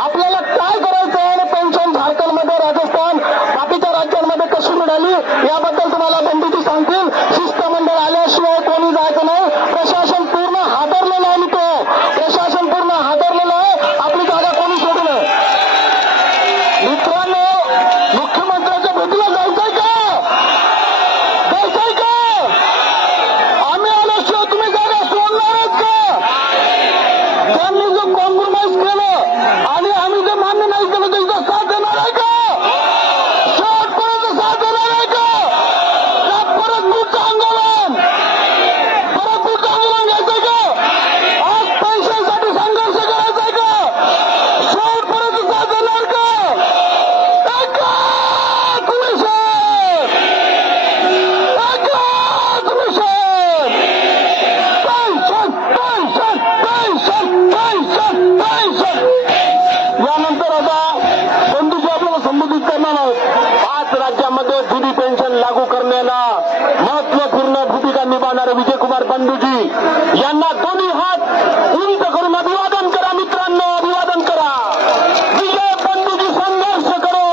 आपल्याला काय करायचं आहे आणि पेन्शन झारखंडमध्ये, राजस्थान, बाकीच्या राज्यांमध्ये कशी मिळाली याबद्दल तुम्हाला बंधूजी सांगतील. शिष्टमंडळ आल्याशिवाय कोणी जायचं नाही. प्रशासन पूर्ण हादरलेलं आहे. प्रशासन पूर्ण हादरलेलं आहे. आपली जागा कोणी सोडू नये. मित्रांनो, मुख्यमंत्र्यांच्या भेटीला जायचंय का? जायचंय का? आम्ही आल्याशिवाय तुम्ही जागा सोडणार आहेत का? त्यांनी जो कॉम्प्रोमाइज केलं आणि आम्ही जे मान्य नाही केलं तर इथं साथ देणार आहे का? शेवटपर्यंत साथ देणार आहे का? परत पुढचं आंदोलन घ्यायचंय का? आज पैशांसाठी संघर्ष करायचाय का? शेवटपर्यंत साथ देणार का? यानंतर आता बंधूजी आपल्याला संबोधित करणार आहोत. 5 राज्यांमध्ये जुनी पेन्शन लागू करण्याला महत्वपूर्ण भूमिका निभावणारे विजयकुमार बंधूजी यांना दोन्ही हात उंच करून अभिवादन करा. मित्रांनो, अभिवादन करा. विजय बंधूजी संघर्ष करो.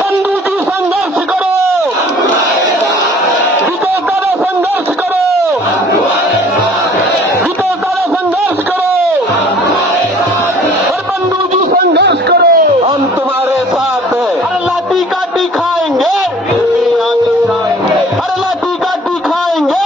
बंधूजी संघर्ष करो. विजय दादा संघर्ष करो. विजय दादा संघर्ष करो. और बंधूजी संघर्ष करो. हम तुम्हारे साथ हैं. अरे लाठी काठी खाएंगे. अरे लाठी काठी खाएंगे.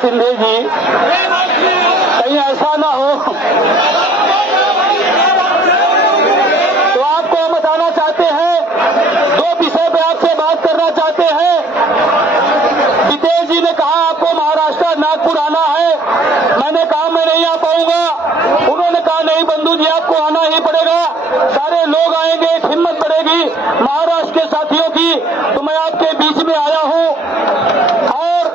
सिंधे जी, कहीं ऐसा ना हो तो आपको हम बताना चाहते हैं, दो विषय पे आपसे बात करना चाहते हैं। जितेश जी ने कहा आपको महाराष्ट्र नागपुर आना है, मैंने कहा मैं नहीं आ पाऊंगा। उन्होंने कहा नहीं बंधु जी आपको आना ही पड़ेगा, सारे लोग आएंगे, हिम्मत बढ़ेगी महाराष्ट्र के साथियों की, तो मैं आपके बीच में आया हूं। और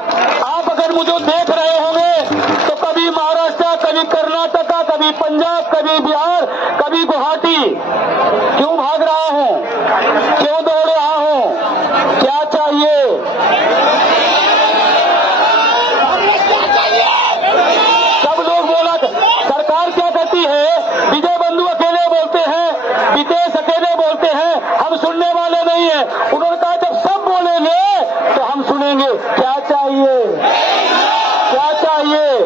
आप अगर मुझे देख रहे होंगे तो कभी महाराष्ट्र, कभी कर्नाटका, कभी पंजाब, कभी बिहार, कभी गुवाहाटी, क्यों भाग रहा हूं, क्यों दौड़ रहा हूं, क्या चाहिए? सब लोग बोला सरकार क्या कहती है, विजय बंधु अकेले बोलते हैं, विदेश अकेले बोलते हैं, हम सुनने वाले नहीं है। उन्होंने कहा जब सब बोलेंगे तो हम सुनेंगे। क्या चाहिए, क्या चाहिए,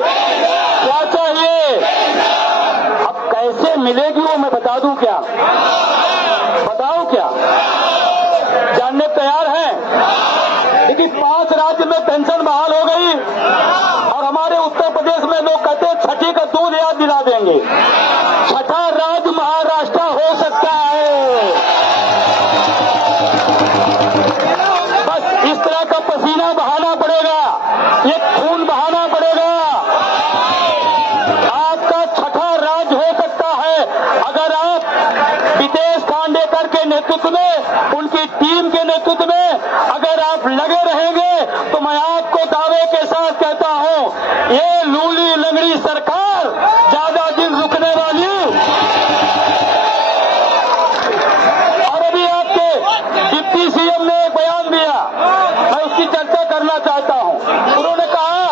क्या चाहिए? अब कैसे मिलेगी वो मैं बता दूं क्या, बताऊं क्या? जानने तैयार हैं? लेकिन 5 राज्य में पेंशन बहाल हो गई और हमारे उत्तर प्रदेश में लोग कहते हैं छठी का दूध याद दिला देंगे। छठा राज्य महाराष्ट्र हो सकता है। बस इस तरह का पसीना बहाना पड़ेगा, ये खून बहाना पड़ेगा। आपका छठा राज्य हो सकता है अगर आप विदेश खांडेकर के नेतृत्व में, उनकी टीम के नेतृत्व में अगर आप लगे रहेंगे तो मैं आपको दावे के साथ कहता हूं ये लूली लंगड़ी सरकार ज्यादा दिन रुकने वाली। और अभी आपके डिप्टी सीएम ने एक बयान दिया, मैं उसकी चर्चा करना चाहता हूं। उन्होंने कहा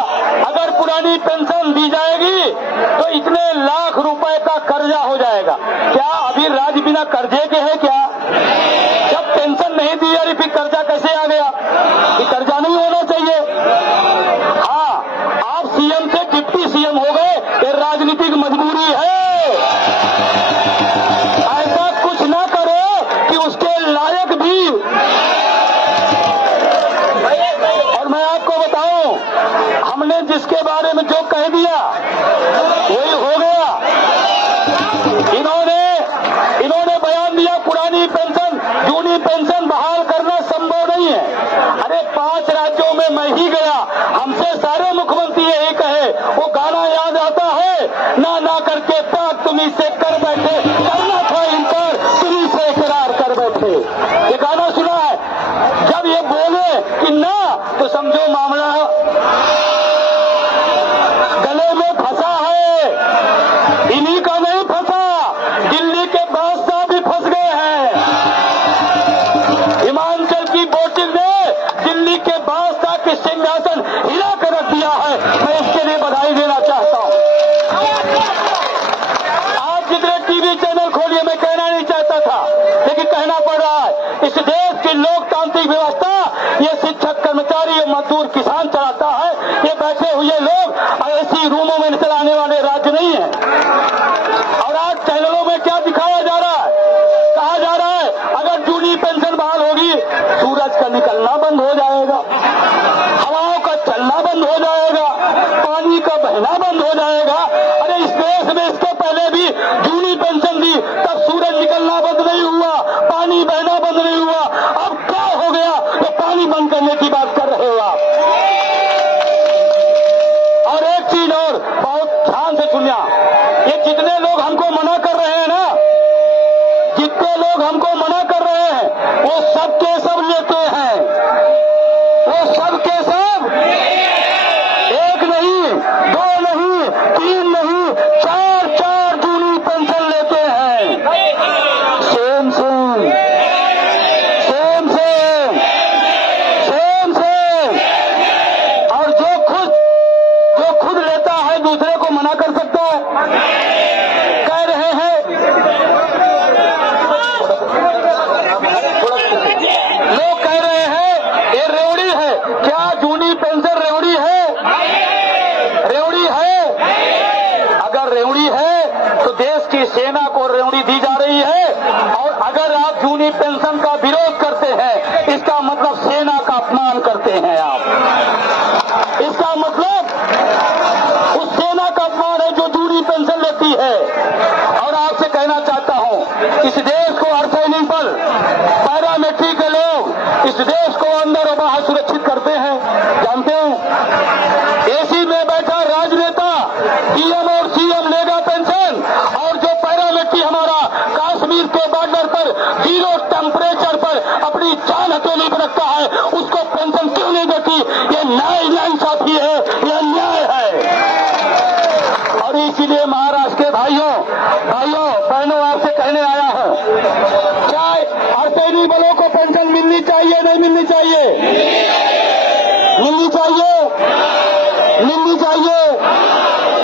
अगर पुरानी पेंशन दी जाएगी तो इतने लाख रुपए का कर्जा हो जाएगा। क्या अभी राज्य बिना कर्जे के है क्या? जब पेंशन नहीं दी जा रही फिर कर्जा कैसे आ गया? ये कर्जा नहीं होना चाहिए। हाँ, आप सीएम से डिप्टी सीएम हो गए, ये राजनीतिक मजबूरी है। ऐसा कुछ ना करो कि उसके लायक भी। और मैं आपको बताऊं, हमने जिसके बारे में जो कह दिया वही हो गया। इन्होंने बयान दिया पुरानी पेंशन, जूनी पेंशन बहाल करना संभव नहीं है। अरे 5 राज्यों में मैं ही गया, हमसे सारे मुख्यमंत्री यही कहे। वो गाना याद आता है, ना ना करके पाक तुम्ही से कर बैठे, करना था इनकार तुम्ही से इकरार कर बैठे। ये गाना सुना है। जब ये बोले कि ना तो समझो मामला गले में फंसा है। इन्हीं का नहीं फंसा, दिल्ली के बादशाह भी फंस गए हैं। हिमाचल की बोटिंग ने दिल्ली के बादशाह के सिंहासन हिला कर रख दिया है। मैं इसके लिए बधाई देना चाहता हूं। आप जितने टीवी चैनल खोलिए, मैं कहना नहीं चाहता था लेकिन कहना पड़ रहा है। इस देश की लोकतांत्रिक व्यवस्था ये शिक्षक, कर्मचारी, ये मजदूर, किसान चलाता है। ये बैठे हुए लोग ऐसी रूमों में चलाने वाले राज्य नहीं है। और आज चैनलों में क्या दिखाया जा रहा है? कहा जा रहा है अगर जूनी पेंशन बहाल होगी सूरज का निकलना बंद हो जाएगा, हवाओं का चलना बंद हो जाएगा, पानी का बहना बंद हो जाएगा। अरे इस देश में इसके पहले भी जूनी पेंशन दी, तब सूरज निकलना बंद नहीं हुआ, पानी बहना बंद नहीं हुआ। अब क्या हो गया तो पानी बंद करने की बात कर रहे हो आप? और एक चीज और बहुत ध्यान से सुनिया, ये जितने लोग हमको मना कर रहे हैं ना, जितने लोग हमको मना कर रहे हैं वो सब के सब लेते हैं, वो सब के सब, एक नहीं, 2 नहीं, 3 नहीं, 4 जूनी पेंशन लेते हैं। Same same same same same same. और जो खुद लेता है दूसरे को मना कर सकता है? कह रहे हैं, लोग कह रहे हैं ये रेवड़ी है। क्या जूनी पेंशन रेवड़ी है? रेवड़ी है? अगर रेवड़ी है तो देश की सेना को रेवड़ी दी जा रही है। और अगर आप जूनी पेंशन का विरोध करते हैं इसका मतलब सेना का अपमान करते हैं आप। इसका मतलब इस देश को अंदर और बाहर सुरक्षित करते हैं। जानते हैं, एसी में बैठा राजनेता पीएम और सीएम लेगा पेंशन, और जो पैरामिलिट्री हमारा कश्मीर के बॉर्डर पर 0 टेम्परेचर पर अपनी जान हथेली पर रखता है, उसको पेंशन क्यों नहीं देती? ये न्याय नाइंसाफी है, ये अन्याय है। और इसीलिए महाराष्ट्र के भाइयों बहनों, आपसे कहने आया हूं, क्या अर्धसैनिक बलों को पेंशन मिलनी चाहिए, नहीं मिलनी चाहिए? मिलनी चाहिए, मिलनी चाहिए।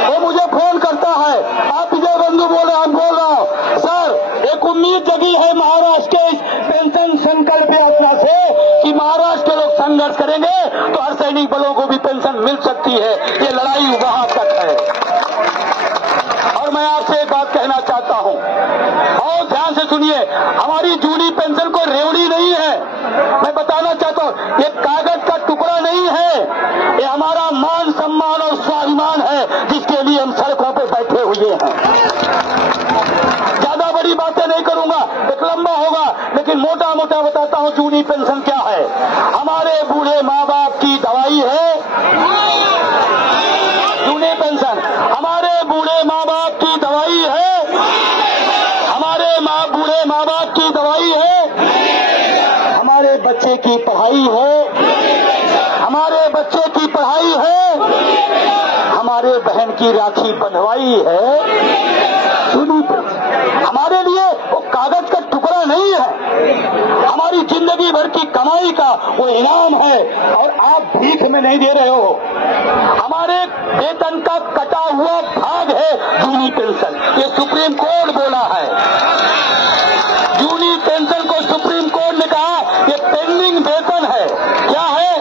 वो मुझे फोन करता है, आप विजय बंधु बोल रहे, हम बोल रहा हूं, सर एक उम्मीद जगी है महाराष्ट्र के इस पेंशन संकल्प यात्रा से कि महाराष्ट्र के लोग संघर्ष करेंगे तो अर्धसैनिक बलों को भी पेंशन मिल सकती है। ये लड़ाई वहां तक है। और मैं आपसे एक बात कहना चाहता हूं, और ध्यान से सुनिए, हमारी जूनी पेंशन को रेवड़ी नहीं है। मैं बताना चाहता हूं, ये कागज का टुकड़ा नहीं है, ये हमारा मान सम्मान और स्वाभिमान है, जिसके लिए हम सड़कों पर बैठे हुए हैं। ज्यादा बड़ी बातें नहीं करूंगा, एक लंबा होगा, लेकिन मोटा मोटा बताता हूं जूनी पेंशन क्या है। हमारे बूढ़े माँ बाप की दवाई है जूनी पेंशन, हमारे बूढ़े माँ बाप की दवाई है, हमारे बूढ़े माँ बाप की दवाई है, हमारे बच्चे की पढ़ाई है, हमारे बच्चे की पढ़ाई है, हमारे बहन की राखी बंधवाई है। जूनी पेंशन हमारे लिए वो कागज का टुकड़ा नहीं है, हमारी जिंदगी भर की कमाई का वो इनाम है, और आप भीख में नहीं दे रहे हो। हमारे वेतन का कटा हुआ भाग है जूनी पेंशन, ये सुप्रीम कोर्ट बोला है। जूनी पेंशन को सुप्रीम कोर्ट ने कहा ये पेंडिंग वेतन है। क्या है?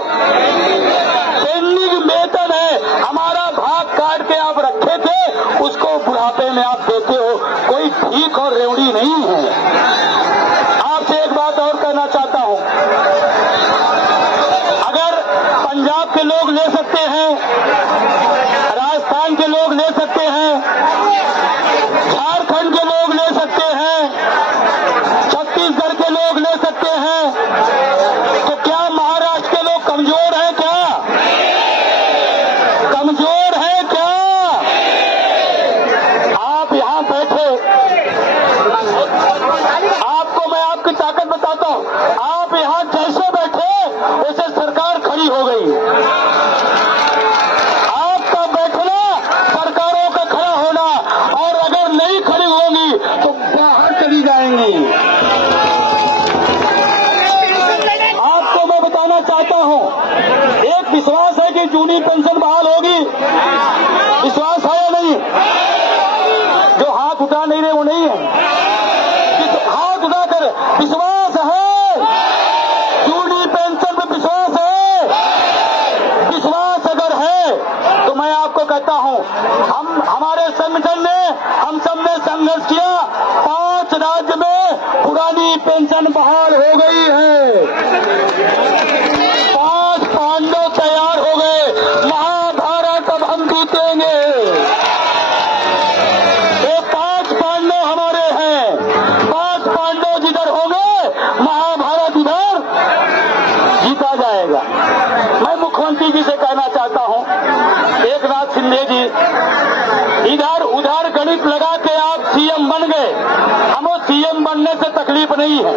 पेंडिंग वेतन है। हमारा भाग काट के आप रखे थे, उसको बुढ़ापे में आप देते हो, कोई भीख और रेवड़ी नहीं है। आपसे एक बात और कहना चाहता हूं, अगर पंजाब के लोग ले सकते हैं, राजस्थान के लोग ले सकते हैं, झारखंड के लोग ले सकते हैं, छत्तीसगढ़ के लोग ले सकते हैं, तो क्या महाराष्ट्र के लोग कमजोर हैं? क्या कमजोर है? क्या आप यहां बैठे, आपको मैं आपकी ताकत बताता हूं, आप यहां जैसे बैठे वैसे सरकार खड़ी हो गई। आपका बैठना सरकारों का खड़ा होना, और अगर नहीं खड़ी होंगी तो बाहर चली जाएंगी। आपको मैं बताना चाहता हूं, एक विश्वास है कि जूनी पेंशन बहाल होगी, विश्वास है या नहीं? जो हाथ उठा नहीं रहे वो नहीं है, हाथ उठाकर विश्वास है, जूनी पेंशन में विश्वास है। विश्वास अगर है तो मैं आपको कहता हूं, हमारे संगठन ने, हम सबने संघर्ष किया, 5 राज्य में पुरानी पेंशन बहाल हो गई है। 5 पांडव तैयार हो गए, महाभारत अब हम जीतेंगे। ये 5 पांडव हमारे हैं, 5 पांडव जिधर होंगे महाभारत इधर जीता जाएगा। मैं मुख्यमंत्री जी से कहना चाहता हूं, एकनाथ शिंदे जी, इधर उधर गणित लगा के आप सीएम बन गए, हमें सीएम बनने से तकलीफ नहीं है,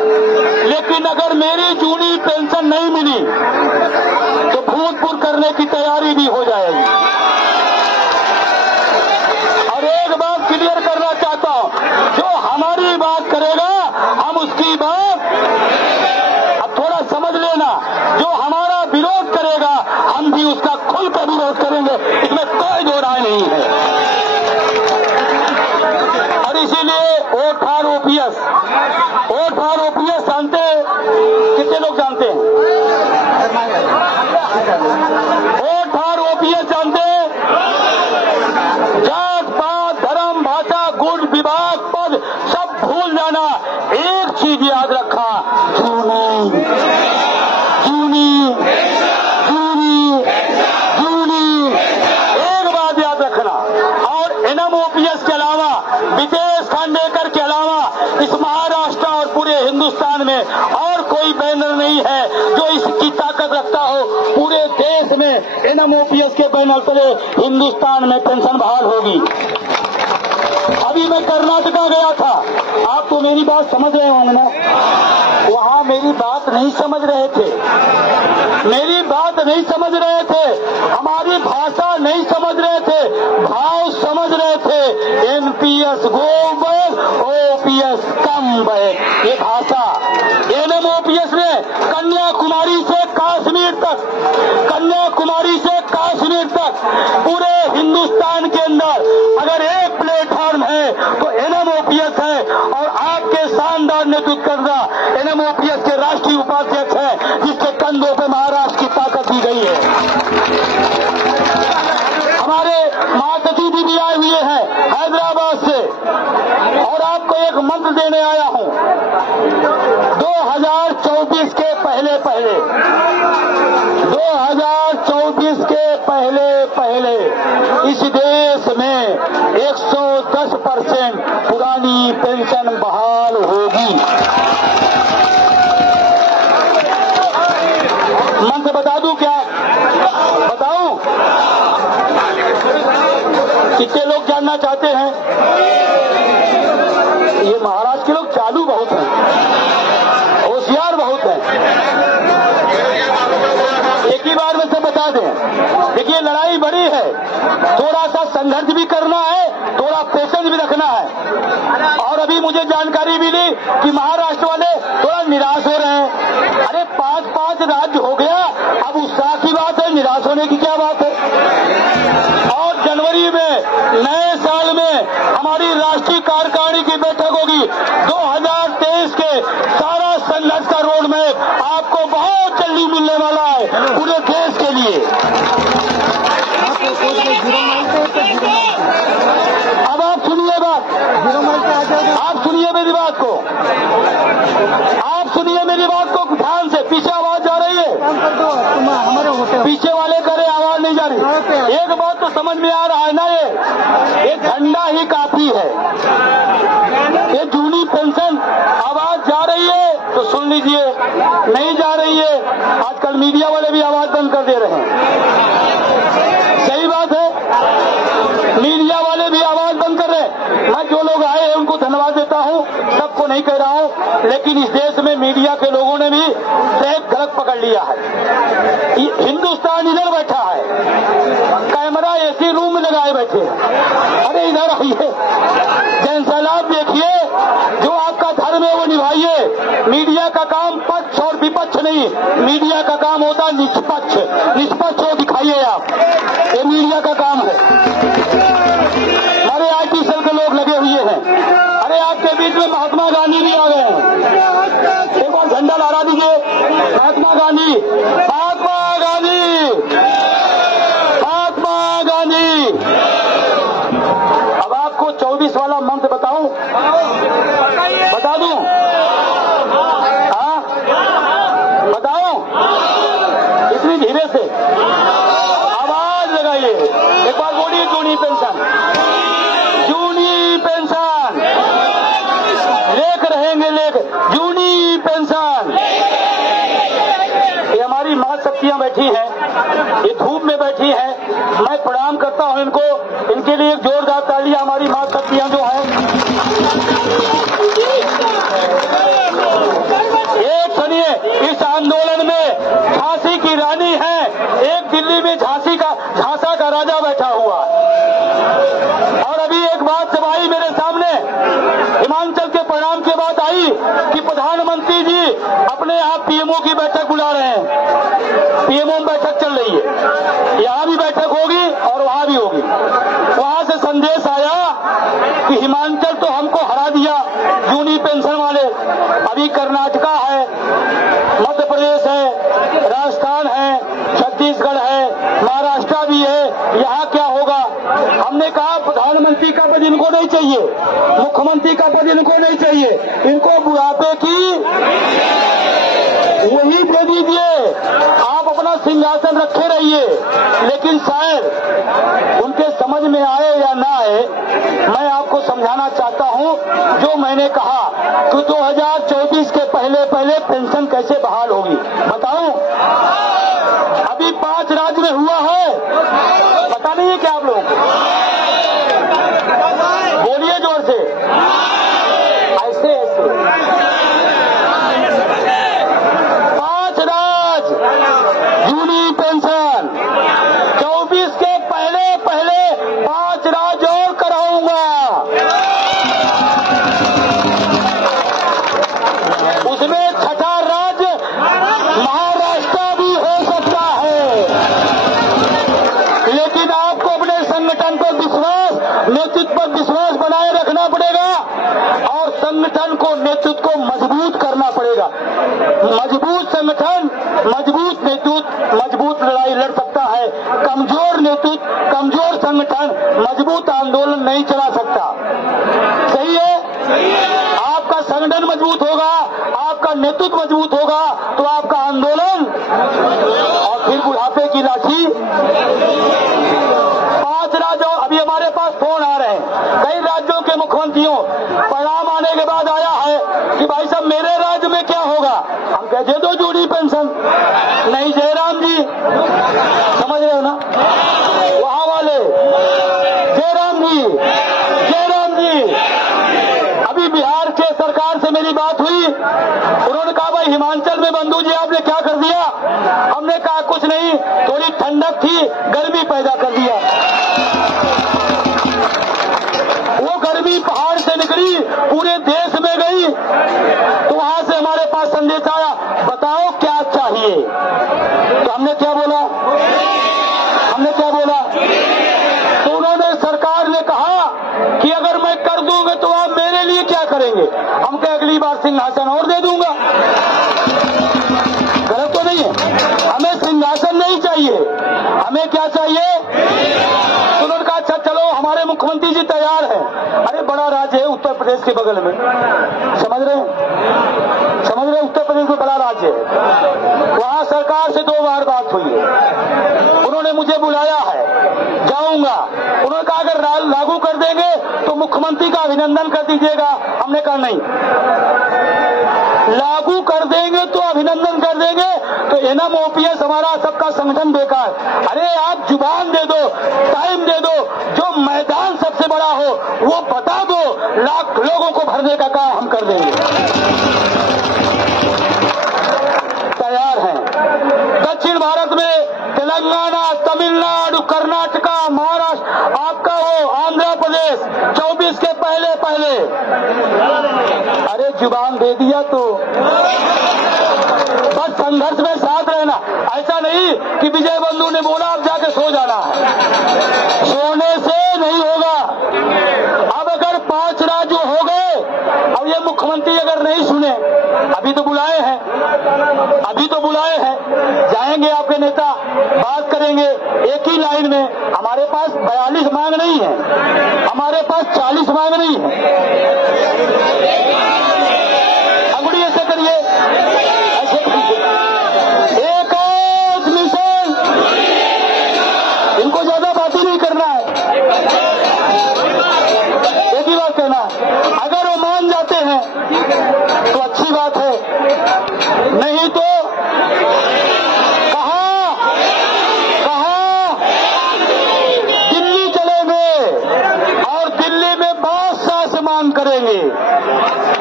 लेकिन अगर मेरी जूनी पेंशन नहीं मिली तो भूतपूर्व करने की तैयारी भी हो जाएगी। और एक बात क्लियर करना चाहता हूं, जो हमारी बात करेगा हम उसकी बात, अब थोड़ा समझ लेना, जो हमारा विरोध करेगा हम भी उसका खुलकर विरोध करेंगे, इसमें कोई दो राय नहीं है। और इसीलिए vote for OPS, vote for OPS जानते हैं? कितने लोग जानते हैं? वोट फॉर ओपीएस जानते हैं? जात पात धर्म भाषा गुण विभाग पद सब भूल जाना, एक चीज याद रखा, जूनी जूनी जूनी जूनी, एक बात याद रखना। और एनएम ओपीएस के अलावा, विदेश खांडेकर के अलावा इस महाराष्ट्र और पूरे हिंदुस्तान में और कोई कोई बैनर नहीं है जो इसकी ताकत रखता हो। पूरे देश में NMOPS के बैनर तले हिंदुस्तान में पेंशन बहाल होगी। अभी मैं कर्नाटका गया था, आप तो मेरी बात समझ रहे होंगे ना, वहां मेरी बात नहीं समझ रहे थे, मेरी बात नहीं समझ रहे थे, हमारी भाषा नहीं समझ रहे थे, भाव समझ रहे थे। NPS go back, OPS come back, ये भाषा NMOPS ने कन्याकुमारी से कश्मीर तक, कन्याकुमारी से कश्मीर तक पूरे हिंदुस्तान के अंदर अगर एक प्लेटफॉर्म है तो NMOPS है। और आपके शानदार नेतृत्व कर रहा NMOPS के राष्ट्रीय उपाध्यक्ष है, जिसके कंधों पे महाराष्ट्र की ताकत दी गई है। हमारे महासचिव भी आए हुए हैं हैदराबाद से, और आपको एक मंत्र देने आया हूं। 2024 के पहले 2024 के पहले इस देश में 110% पुरानी पेंशन बहाल होगी। मंत्र बता दूं क्या? बताऊं? कितने लोग जानना चाहते हैं? ये महाराष्ट्र के लोग चालू बहुत हैं, होशियार बहुत हैं। एक ही बार में से बता दें, देखिए लड़ाई बड़ी है, थोड़ा सा संघर्ष भी करना है, थोड़ा पेशेंस भी रखना है। और अभी मुझे जानकारी मिली कि महाराष्ट्र वाले थोड़ा निराश हो रहे हैं। अरे 5-5 राज्य हो गया, अब उत्साह की बात है, निराश होने की क्या बात है? और जनवरी में नए साल में हमारी राष्ट्रीय कार्यकारिणी की बैठक होगी। 2023 के सारा संघर्ष का रोड मैप आपको बहुत जल्दी मिलने वाला है पूरे देश के लिए। अब आप सुनिए बात, आप सुनिए मेरी बात को, आप सुनिए मेरी बात को ध्यान से। पीछे आवाज जा रही है, पीछे वाले करे आवाज नहीं जा रही। एक बात तो समझ में आ रहा है ना, ये झंडा ही काफी है। ये जूनी पेंशन आवाज जा रही है तो सुन लीजिए, नहीं जा रही है आजकल मीडिया वाले भी आवाज बंद कर दे रहे हैं। सही बात है, मीडिया वाले भी आवाज बंद कर रहे हैं। मैं जो लोग आए हैं उनको धन्यवाद देता हूं, सबको नहीं कह रहा हूं, लेकिन इस देश में मीडिया के लोगों ने भी ट्रैक गलत पकड़ लिया है। हिंदुस्तान इधर बैठा है, कैमरा ऐसी रूम में लगाए बैठे, अरे इधर आइए, जनसैलाब देखिए, जो आपका धर्म है वो निभाइए। मीडिया का काम पक्ष और विपक्ष नहीं, मीडिया का काम होता है निष्पक्ष, निष्पक्ष हो दिखाइए आप, ये मीडिया का काम है। हमारे IT सेल के लोग लगे हुए हैं। अरे आपके बीच में महात्मा गांधी भी आ गए हैं, एक बार झंडा लहरा दीजिए। महात्मा गांधी, महात्मा गांधी, महात्मा गांधी। अब आपको 24 वाला मंत्र बताऊं, बता दूं? हाँ बताऊं? इतनी धीरे से आवाज लगाइए, एक बार बोलिए। जूनी पेंशन, जूनी पेंशन लेकर रहेंगे, जूनी पेंशन। ये हमारी महाशक्तियां बैठी हैं, ये धूप में बैठी हैं, मैं प्रणाम करता हूं इनको, इनके लिए एक जोरदार तालियां हमारी महाशक्तियां जो हैं। एक सुनिए, इस आंदोलन में झांसी की रानी है, एक दिल्ली में झांसा का राजा बैठा हुआ। और अभी एक बात जब आई मेरे सामने, हिमाचल के परिणाम के बाद आई कि प्रधानमंत्री जी अपने आप PMO की बैठक बुला रहे हैं। PMO में बैठक चल रही है, यहाँ भी बैठक होगी और वहाँ भी होगी। वहाँ से संदेश आया कि हिमाचल तो हमको हरा दिया जूनी पेंशन वाले, अभी कर्नाटका है, मध्य प्रदेश है, राजस्थान है, छत्तीसगढ़ है, महाराष्ट्र भी है, यहाँ क्या होगा? हमने कहा प्रधानमंत्री का पद इनको नहीं चाहिए, मुख्यमंत्री का पद इनको नहीं चाहिए, इनको बुढ़ापे की वही दे दीजिए, आप अपना सिंहासन रखे रहिए। लेकिन शायद उनके समझ में आए या न आए, मैं आपको समझाना चाहता हूं। जो मैंने कहा कि 2024 के पहले पहले पेंशन कैसे बहाल होगी, बताऊं? अभी 5 राज्य में हुआ है, पता नहीं है क्या आप लोगों को? बोलिए जोर से। ऐसे ऐसे 5 राज्य जूनी पेंशन 24 के पहले पहले 5 राज्य और कराऊंगा। उसमें छठा राज्य महाराष्ट्र भी हो सकता है, लेकिन आपको अपने संगठन पर विश्वास, नेतृत्व पर विश्वास बनाए रखना पड़ेगा और संगठन को, नेतृत्व को मजबूत करना पड़ेगा। मजबूत संगठन, मजबूत नेतृत्व मजबूत लड़ाई लड़ सकता है। कमजोर नेतृत्व, कमजोर संगठन मजबूत आंदोलन नहीं चला सकता। सही है? आपका संगठन मजबूत होगा, आपका नेतृत्व मजबूत होगा तो आपका आंदोलन, और फिर बुढ़ापे की लाठी। 5 राज्यों, अभी हमारे पास फोन आ रहे हैं कई राज्यों के मुख्यमंत्रियों, परिणाम आने के बाद आया है कि भाई साहब मेरे राज्य में क्या होगा। हम कहते दो जूनी पेंशन। नहीं जयराम जी, समझ रहे हो ना, वहां वाले जयराम जी, जयराम जी। अभी बिहार के सरकार से मेरी बात हुई, उन्होंने कहा भाई हिमाचल में बंधु जी आपने क्या कर दिया? हमने कहा कुछ नहीं, थोड़ी ठंडक थी, गर्मी पैदा कर दिया। वो गर्मी पहाड़ से निकली, पूरे देश में गई, तो वहां से हमारे पास संदेश आया, बताओ क्या चाहिए। तो हमने क्या बोला, हमने क्या बोला? तो उन्होंने, सरकार ने कहा कि अगर मैं कर दूंगा तो आप मेरे लिए क्या करेंगे? हम कहे अगली बार सिंहासन और दे दूंगा। गलत तो नहीं है? हमें सिंहासन नहीं चाहिए, हमें क्या चाहिए? तो उन्होंने कहा अच्छा चलो हमारे मुख्यमंत्री जी तैयार हैं। अरे बड़ा राज्य है उत्तर प्रदेश के बगल में, समझ रहे हैं? समझ रहे? उत्तर प्रदेश में बड़ा राज्य है, वहां सरकार से 2 बार बात हुई है, उन्होंने मुझे बुलाया है, जाऊंगा। उन्होंने कहा अगर लागू कर देंगे तो मुख्यमंत्री का अभिनंदन कर दीजिएगा। हमने कहा नहीं, लागू कर देंगे तो अभिनंदन कर देंगे तो एनएम ओपीएस हमारा सबका संगठन बेकार। अरे आप जुबान दे दो, टाइम दे दो, जो मैदान सबसे बड़ा हो वो बता दो, लाख लोगों को भरने का काम हम कर देंगे। तैयार हैं। दक्षिण भारत में तेलंगाना, तमिलनाडु, कर्नाटका, महाराष्ट्र, आपका वो आंध्र प्रदेश 24 के पहले पहले। अरे जुबान दे दिया तो बस संघर्ष में साथ रहना। ऐसा नहीं कि विजय बंधु ने बोला अब जाके सो जाना है, सोने से नहीं होगा। अब अगर 5 राज्य हो गए, अब ये मुख्यमंत्री अगर नहीं सुने, अभी तो बुलाए हैं, अभी तो बुलाए हैं, जाएंगे आपके नेता, बात करेंगे एक ही लाइन में। हमारे पास 42 मांग नहीं है, हमारे पास 40 मांग नहीं है। अंगुली ऐसे करिए, ऐसे करिए, एक मिशन, इनको ज्यादा बात ही नहीं करना है, एक ही बात कहना है। अगर वो मान जाते हैं तो अच्छी बात है, नहीं तो दिल्ली चलेंगे और दिल्ली में बादशाह से मांग करेंगे।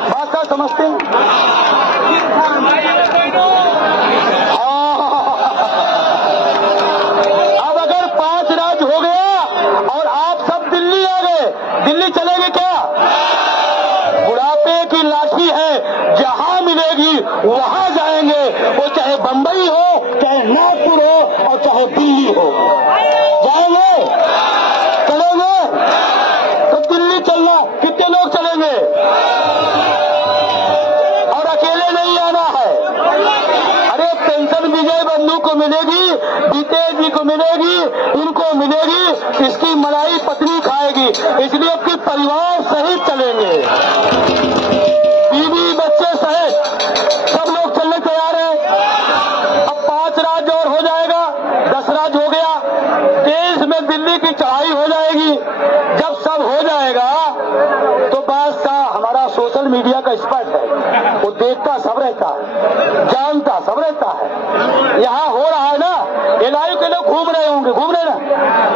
बादशाह समझते हैं? अब अगर 5 राज्य हो गया और आप सब दिल्ली आ गए, दिल्ली चलेंगे क्या? बुढ़ापे की लाठी है, जहां मिलेगी वहां जाएंगे, वो चाहे बंबई हो, चाहे नागपुर हो और चाहे दिल्ली हो, जाएंगे, चलेंगे। तो दिल्ली चलना, कितने लोग चलेंगे? और अकेले नहीं आना है। अरे पेंशन विजय बंधु को मिलेगी, बीतेश जी को मिलेगी, इनको मिलेगी, इसकी मलाई पत्नी खाएगी, इसलिए आपके परिवार सहित चलेंगे, बीवी बच्चे सहित सब लोग चलने तैयार हैं। अब 5 राज्य और हो जाएगा, 10 राज्य हो गया, देश में दिल्ली की चढ़ाई हो जाएगी। जब एक्सपर्ट है, वो देखता सब रहता है, जानता सब रहता है। यहाँ हो रहा है ना, एलआईयू के लोग घूम रहे होंगे, घूम रहे ना,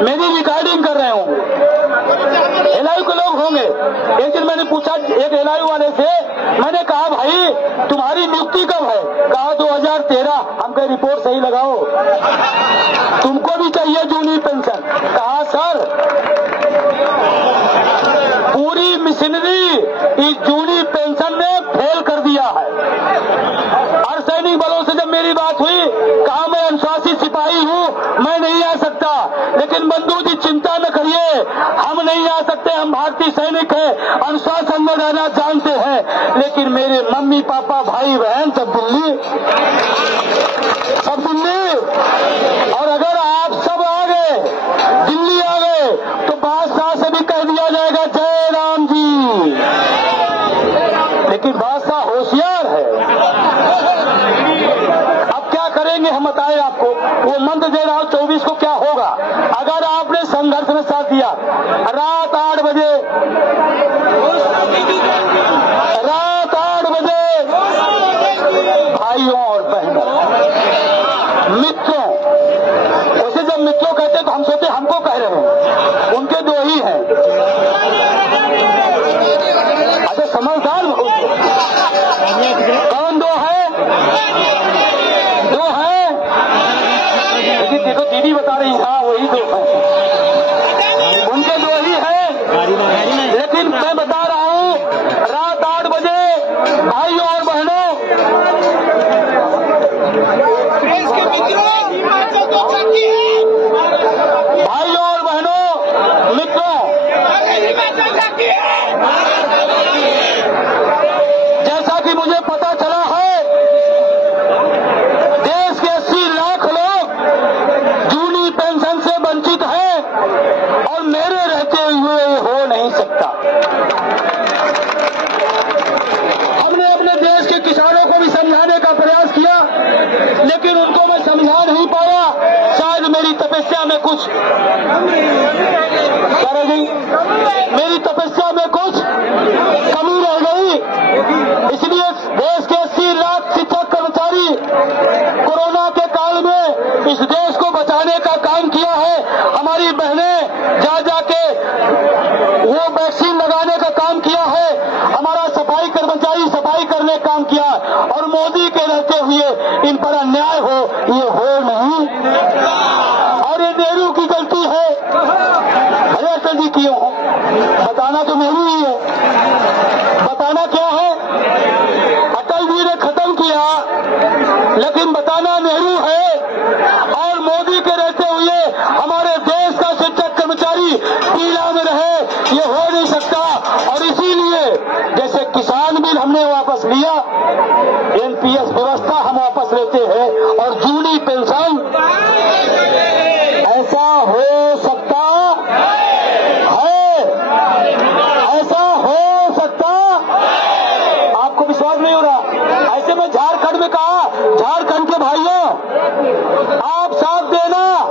मेरी रिकॉर्डिंग कर रहे होंगे, एलआईयू के लोग होंगे। एक दिन मैंने पूछा एक एलआईयू वाले से, मैंने कहा भाई तुम्हारी नियुक्ति कब है? कहा 2013। हम कहे रिपोर्ट सही लगाओ, तुमको भी चाहिए जूनी पेंशन। कहा सर पूरी मिशनरी इस जूनी पेंशन ने फेल कर दिया है। अर्धसैनिक बलों से जब मेरी बात हुई, कहा मैं अनुशासित सिपाही हूँ, मैं नहीं आ सकता, लेकिन बंधु जी चिंता न करिए, हम नहीं आ सकते, हम भारतीय सैनिक हैं, अनुशासन में रहना जानते हैं, लेकिन मेरे मम्मी पापा भाई बहन सब दिल्ली। और अगर आप सब आ गए, दिल्ली आ गए, तो बादशाह से भी कह दिया जाएगा जय राम जी। लेकिन बादशाह होशियार है, अब क्या करेंगे हम बताएं आपको। वो मंत्र दे रहा हूं 24 को क्या होगा। अगर आपने संघर्ष में साथ दिया, रात 8 बजे भाइयों और बहनों मित्रों, वैसे जब मित्रों कहते तो हम सोचे हमको कह रहे हैं, उनके दो ही हैं। अच्छा समझदार बहुत, कौन दो है? दो है, लेकिन देखो दीदी बता रही हाँ वही दो है, उनके दो ही है। लेकिन मैं बता रहा हूँ रात 8 बजे भाइयों और बहनों, भाइयों और बहनों मित्रों, जैसा कि मुझे पता चला है देश के 80 लाख लोग जूनी पेंशन से वंचित हैं और मेरे रहते हुए हो नहीं सकता। हमने अपने देश के किसानों को भी समझाने का प्रयास किया, लेकिन उनको मैं समझा नहीं पाया। शायद मेरी तपस्या में कुछ क्या रह गई, मेरी तपस्या में कुछ कमी रह गई। इसलिए देश के 80 लाख शिक्षक कर्मचारी कोरोना के काल में इस देश को बचाने का काम किया है। हमारी बहनें जा जाके वो वैक्सीन लगाने का काम किया है, हमारा सफाई कर्मचारी सफाई करने का काम किया, और मोदी के रहते हुए इन पर अन्याय हो, ये हो नहीं। और ये नेहरू की गलती है, भले अटल जी किए हो, बताना तो नेहरू ही है। बताना क्या है, अटल जी ने खत्म किया, लेकिन बताना नेहरू है। और मोदी के रहते हुए हमारे देश का शिक्षक कर्मचारी पीड़ा में रहे, ये हो नहीं सकता। और इसीलिए जैसे किसान बिल हमने वापस लिया, एनपीएस व्यवस्था हम वापस लेते हैं, और जूनी पेंशन ऐसा हो सकता है, ऐसा हो सकता। आपको विश्वास नहीं हो रहा? ऐसे में झारखंड में कहा, झारखंड के भाइयों आप साथ देना,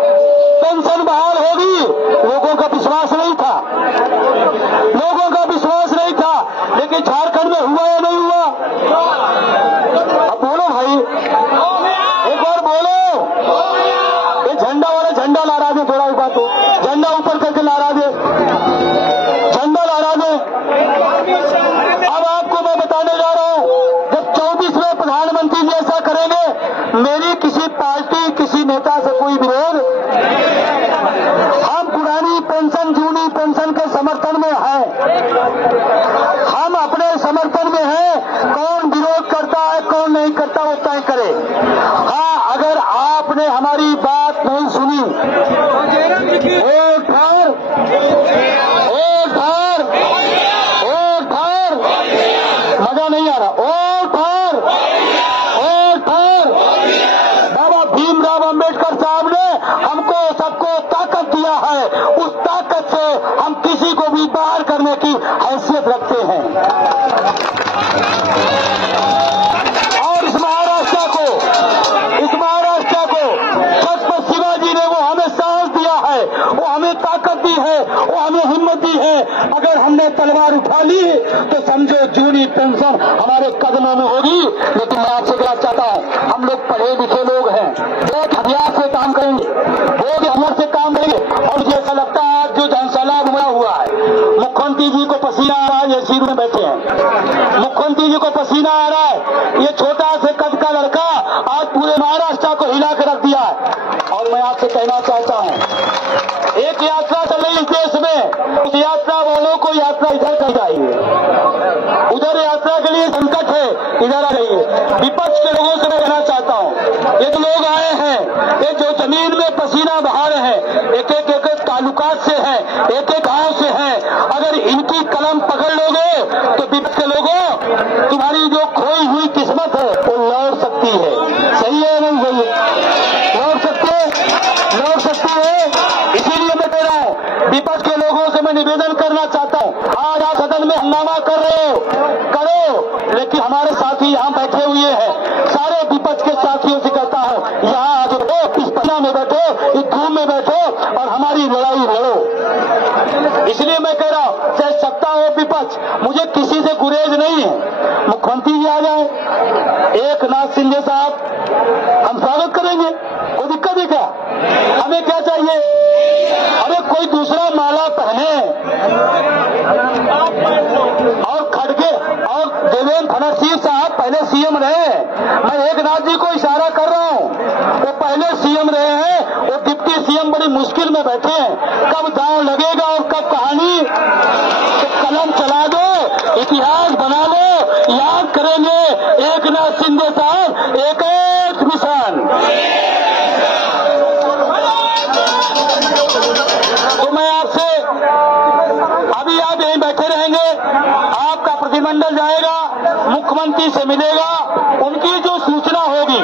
पेंशन बहाल होगी। लोगों का विश्वास नहीं था, लोगों का विश्वास नहीं था, लेकिन झारखंड में हुआ या नहीं हुआ? अब बोलो भाई, एक बार बोलो। ये झंडा वाला झंडा लहरा दे, थोड़ा ऊपर तो झंडा ऊपर करके लहरा दे, झंडा लहरा दे। अब आपको मैं बताने जा रहा हूं, जब 24वें प्रधानमंत्री जी ऐसा करेंगे, मेरी किसी पार्टी किसी नेता से कोई विरोध, हम पुरानी पेंशन जूनी पेंशन के समर्थन में हैं, हम अपने समर्थन में हैं। कौन विरोध करता है कौन नहीं करता वो तय करे। हाँ, अगर आपने हमारी बात नहीं सुनी, वोट फार, वोट फार, वोट फार, मजा नहीं आ रहा, वोट फार, वोट फार। बाबा भीमराव अंबेडकर साहब ने हमको सबको ताकत दिया है, उस ताकत से हम किसी को भी बाहर करने की हैसियत रखते हैं। और इस महाराष्ट्र को छत्रपति शिवाजी ने वो हमें साहस दिया है, वो हमें ताकत दी है, वो हमें ने हिम्मत दी है, अगर हमने तलवार उठा ली तो समझो जूनी पेंशन हमारे कदमों में होगी। लेकिन मैं आपसे कहना चाहता हूं, हम लोग पढ़े लिखे लोग हैं, बहुत हथियार से काम करेंगे, बहुत हिम्मत से काम करेंगे। और मुझे ऐसा लगता है आज जो जनसैलाब हुआ हुआ है, मुख्यमंत्री जी को पसीना आ रहा है, ये सीट में बैठे हैं, मुख्यमंत्री जी को पसीना आ रहा है। ये छोटा से कद का लड़का आज पूरे महाराष्ट्र को हिला कर रख दिया है। और मैं आपसे कहना चाहता हूं, एक यात्रा चल रही इस देश में, उस यात्रा वालों को यात्रा इधर कर जाइए, उधर यात्रा के लिए संकट है, इधर आ जाइए। विपक्ष के लोगों से मैं कहना चाहता हूं, ये जो लोग आए हैं, ये जो जमीन में पसीना बहा रहे हैं, एक एक तालुकात से है, एक एक गांव से है, अगर इनकी कलम पकड़ लोगे तो विपक्ष के लोगों तुम्हारी जो खोई हुई किस्मत है वो लौट सकती है। सही है नहीं सही है? लौट सकती है। इसीलिए मैं कह रहा हूं, विपक्ष के लोगों से मैं निवेदन करना चाहता हूं, आज आप सदन में हंगामा कर रहे हो, करो, लेकिन हमारे साथी यहां बैठे हुए हैं, सारे विपक्ष के साथियों से कहता हूं, यहां आ जाओ, इस पन्ना में बैठो, इस धूम में बैठो और हमारी लड़ाई लड़ो। इसलिए मैं कह रहा हूं, चाहे सत्ता हो विपक्ष, मुझे किसी से गुरेज नहीं है। मुख्यमंत्री जी आ जाए, एकनाथ शिंदे साहब, हम स्वागत करेंगे, कोई दिक्कत है क्या? हमें क्या चाहिए? अरे कोई दूसरा माला पहने और खड़गे, और देवेंद्र फडणवीस साहब पहले सीएम रहे, मैं एकनाथ जी को इशारा कर रहा हूं, वो पहले सीएम रहे हैं, वो डिप्टी सीएम बड़ी मुश्किल में बैठे हैं, कब दांव लगेगा और कब कहानी, तो कलम चला दो, इतिहास बना लो, याद करेंगे एकनाथ शिंदे साहब, एक मिशन। तो मैं आपसे, अभी आप यहीं बैठे रहेंगे, आपका प्रतिनिधिमंडल जाएगा, मुख्यमंत्री से मिलेगा, उनकी जो सूचना होगी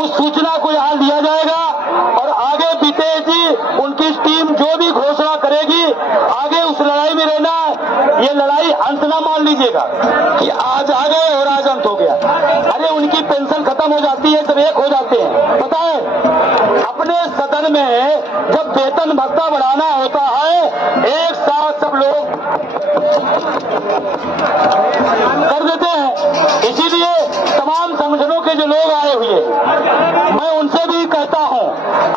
उस सूचना को यहां लिया जाएगा और आगे बीते जी उनकी टीम जो भी घोषणा करेगी, आगे उस लड़ाई में रहना। ये लड़ाई अंत ना मान लीजिएगा कि आज आ गए और आज अंत हो गया। अरे उनकी पेंशन खत्म हो जाती है, सब एक हो जाते हैं। पता है, अपने सदन में जब वेतन भत्ता बढ़ाना होता है, एक साथ सब लोग कर देते हैं। इसीलिए तमाम संगठनों के जो लोग आए हुए हैं, मैं उनसे भी कहता हूं,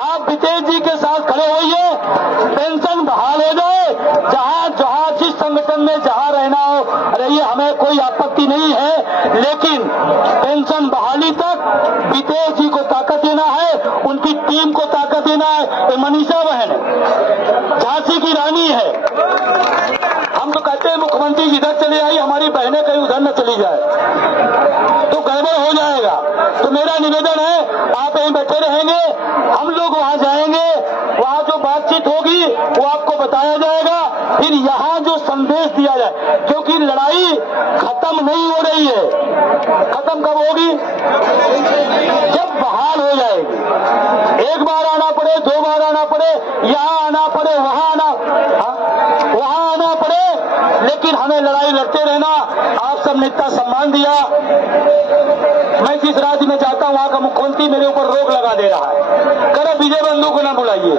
आप वितेश जी के साथ खड़े होइए, पेंशन बहाल हो जाए, जहां जहां जिस संगठन में जहां रहना हो रहिए, हमें कोई आपत्ति नहीं है, लेकिन पेंशन बहाली तक वितेश जी को ताकत देना है, उनकी टीम को ताकत देना है। ये मनीषा बहन है, झांसी की रानी है, हम तो कहते हैं मुख्यमंत्री जी इधर चले आई, हमारी बहनें कहीं उधर न चली जाए तो गड़बड़ हो जाएगा। तो मेरा निवेदन है, आप यहीं बैठे रहेंगे, हम लोग वहां जाएंगे, वहां जो बातचीत होगी वो आपको बताया जाएगा, फिर यहां जो संदेश दिया जाए, क्योंकि लड़ाई खत्म नहीं हो रही है। खत्म कब होगी? जब बहाल हो जाएगी। एक बार आना पड़े, दो बार आना पड़े, यहां आना पड़े, वहां आना पड़े, लेकिन हमें लड़ाई लड़ते रहना। आप सबने इतना सम्मान दिया, मैं जिस राज्य में जाता हूं वहां का मुख्यमंत्री मेरे ऊपर रोक लगा दे रहा है, करो विजय बंधु को ना बुलाइए,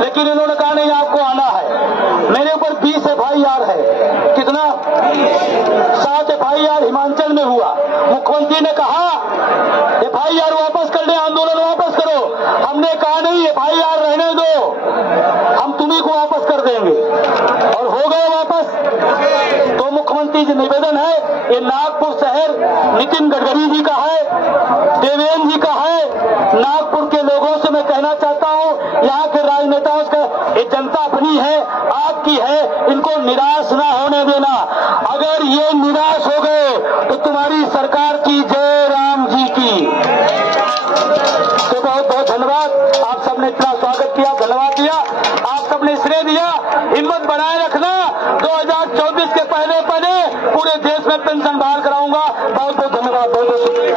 लेकिन इन्होंने कहा नहीं आपको आना है। मेरे ऊपर 20 FIR है, कितना? 7 FIR हिमाचल में हुआ। मुख्यमंत्री ने कहा FIR वापस कर दे, आंदोलन वापस करो। हमने कहा नहीं, FIR रहने दो, हम तुम्ही को वापस कर देंगे, और हो गए वापस। तो मुख्यमंत्री जी निवेदन है, ये नागपुर शहर नितिन गडकरी जी का है, देवेंद्र जी का है। नागपुर के लोगों से मैं कहना चाहता हूं, यहाँ के राजनेताओं का, ये जनता अपनी है, आपकी है, इनको निराश ना होने देना। अगर ये निराश हो गए तो तुम्हारी सरकार की जय राम जी की। तो बहुत बहुत धन्यवाद, आप सबने इतना स्वागत किया, धन्यवाद दिया, आप सबने श्रेय दिया। हिम्मत बनाए रखना, 2024 के पहले पूरे देश में पेंशन बहाल कराऊंगा। बहुत बहुत धन्यवाद, बहुत बहुत शुक्रिया,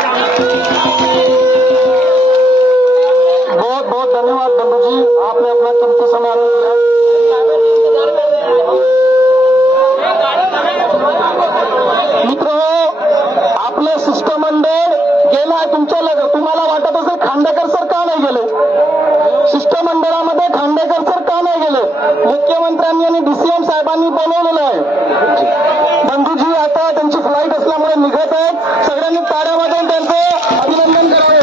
बहुत बहुत धन्यवाद बंधु जी, आपने अपना कीमती समय दिया। मित्रों, आपलं शिष्टमंडळ गेलाय तुम्हाला वाटत असेल खांडेकर सर का नाही गेले? शिष्टमंडळामध्ये खांडेकर सर का नाही गेले? मुख्यमंत्र्यांनी आणि DC साहेबांनी बोलवलेलं आहे. बंधूजी आता त्यांची फ्लाईट असल्यामुळे निघत आहेत. सगळ्यांनी टाळ्या वाजवून त्यांचं अभिनंदन करावे.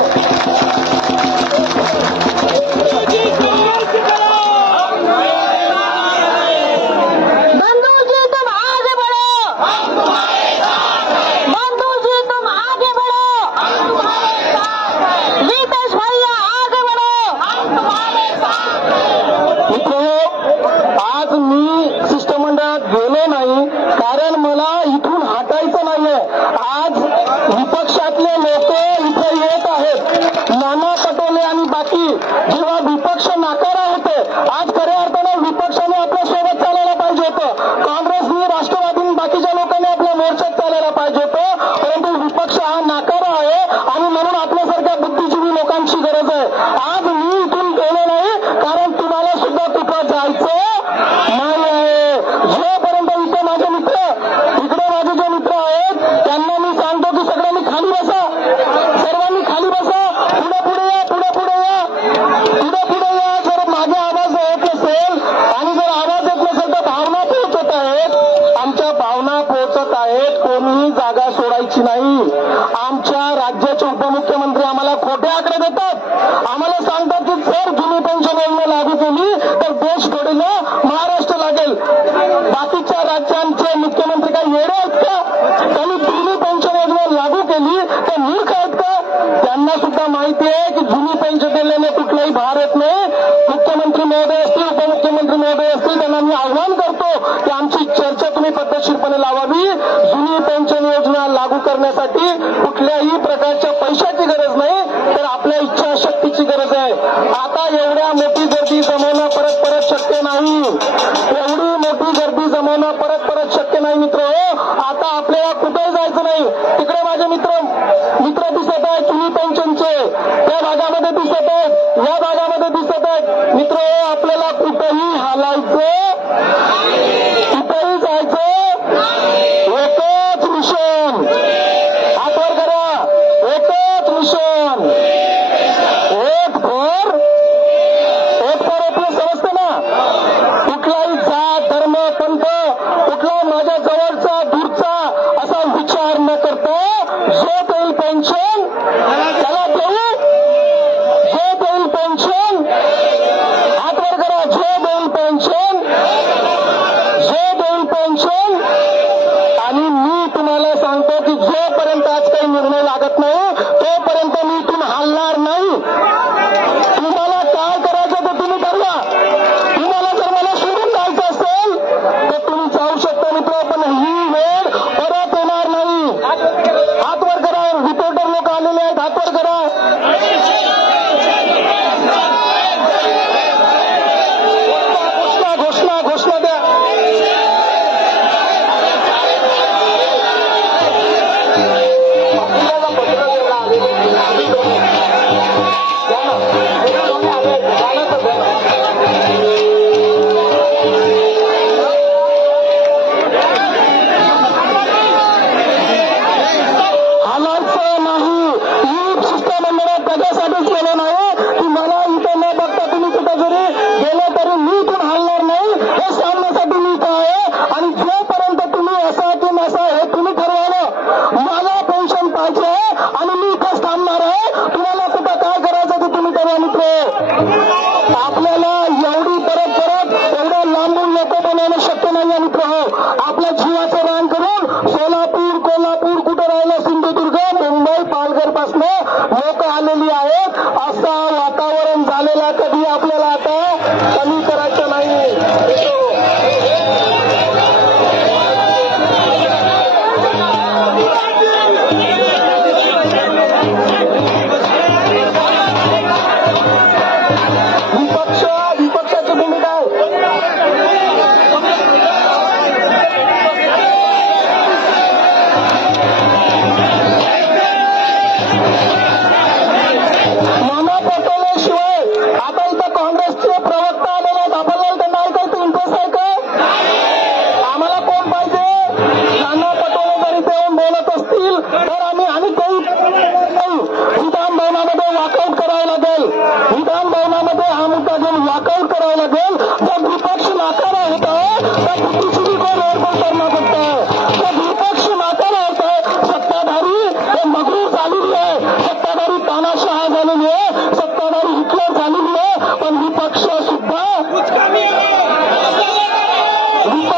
कारण मला इथून हटायचं नाहीये. आज विपक्षातले लोक इथे येत आहेत. नाना पटोले आणि बाकी जेव्हा विपक्ष नाकारा होते, आज खऱ्या अर्थानं विपक्षाने आपल्या सोबत चालायला पाहिजे होतं. काँग्रेसनी, राष्ट्रवादी बाकीच्या लोकांनी आपल्या मोर्चात चालायला पाहिजे होतं. परंतु विपक्ष हा नाकारा आहे आणि म्हणून आपल्यासारख्या बुद्धिजीवी लोकांची गरज आहे. आज मी इथून गेलो नाही कारण तुम्हाला सुद्धा कुठं जायचं नाही आहे. जोपर्यंत इथे माझे मित्र, इकडे माझे जे मित्र आहेत त्यांना मी सांगतो की सगळ्यांनी खाली बसा, सर्वांनी खाली बसा, पुढे पुढे या, पुढे पुढे या, पुढे पुढे या. जर माझा आवाज येत नसेल आणि जर आवाज येत नसेल तर भावना पोहोचत आहेत, आमच्या भावना पोहोचत आहेत. कोणीही जागा सोडायची नाही. आमच्या राज्याचे उपमुख्यमंत्री आम्हाला खोटे आकडे देतात. आम्हाला सांगतात की जर जुनी पेन्शन योजना लागू केली तर देश सोडीला महाराष्ट्र लागेल. बाकीच्या राज्यांचे मुख्यमंत्री काय येडे आहेत का? त्यांनी जुनी पेन्शन योजना लागू केली तर मूर्ख आहेत का? त्यांना सुद्धा माहिती आहे की जुनी पेन्शन दिल्याने कुठलाही भार येत नाही. मुख्यमंत्री महोदय असतील, उपमुख्यमंत्री महोदय असतील, त्यांना मी आव्हान करतो की आमची चर्चा तुम्ही पद्धतशीरपणे लावावी. जुनी पेन्शन योजना लागू करण्यासाठी कुठल्याही प्रकारच्या पैशाची गरज नाही, तर आपल्या इच्छाशक्तीची गरज आहे. आता एवढ्या मोठी गर्दी जमवणं परत परत शक्य नाही. एवढी मोठी गर्दी जमवणं परत परत शक्य नाही मित्र. आता आपल्याला कुठेही जायचं नाही. तिकडे माझे मित्र दिसत आहेत जुनी पेन्शनचे, त्या भागामध्ये दिसत आहेत, या भागामध्ये दिसत आहेत. मित्र, आपल्याला कुठेही हालायचं, कुठेही जायचं, एकच मिशन. हातवर